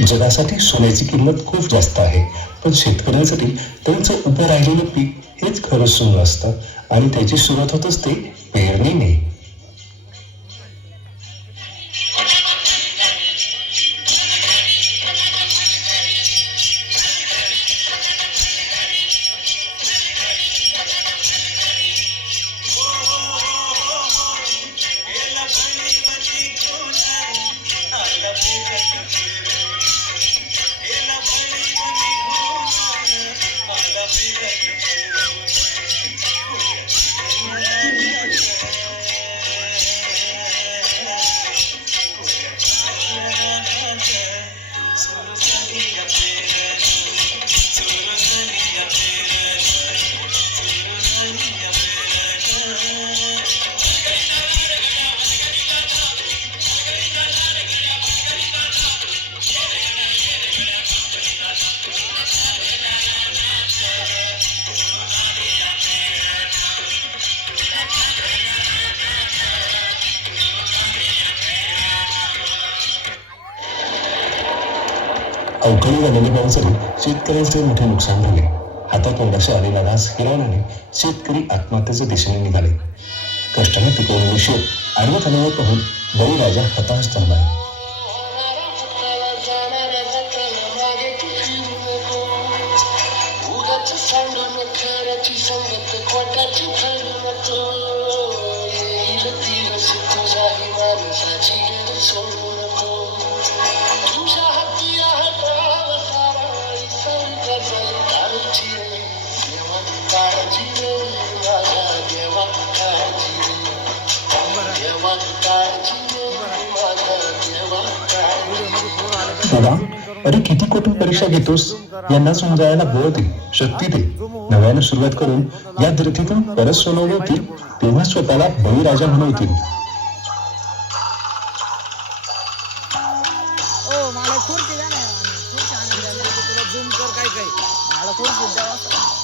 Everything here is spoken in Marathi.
जगासाठी सोन्याची किंमत खूप जास्त आहे, पण शेतकऱ्यांसाठी त्यांचं उभं राहिलेलं पीक हेच खरं सोनं असतं आणि त्याची सुरुवात होत असते पेरणीने. अवकाळी झालेल्या पावसाने शेतकऱ्यांचे मोठे नुकसान झाले. हातातोंडाशी आलेला घास हिरावल्याने शेतकरी आत्महत्येच्या दिशेने निघाले. कष्टाने पिकवलेले शेत आडवत आल्यावर पाहून बळीराजा हताश झाला. दादा, अरे किती कठोर परीक्षा घेतोस? यांना समजायला बळ दे, शक्ती दे. नव्यानं सुरुवात करून या धरतीतून परत सोनवले होतील, तेव्हा स्वतःला बळीराजा म्हणवतील. मला खुर्ची द्या ना, खुर्ची आणून द्या, तुला झूम कर काय काय मला खुर्ची द्या.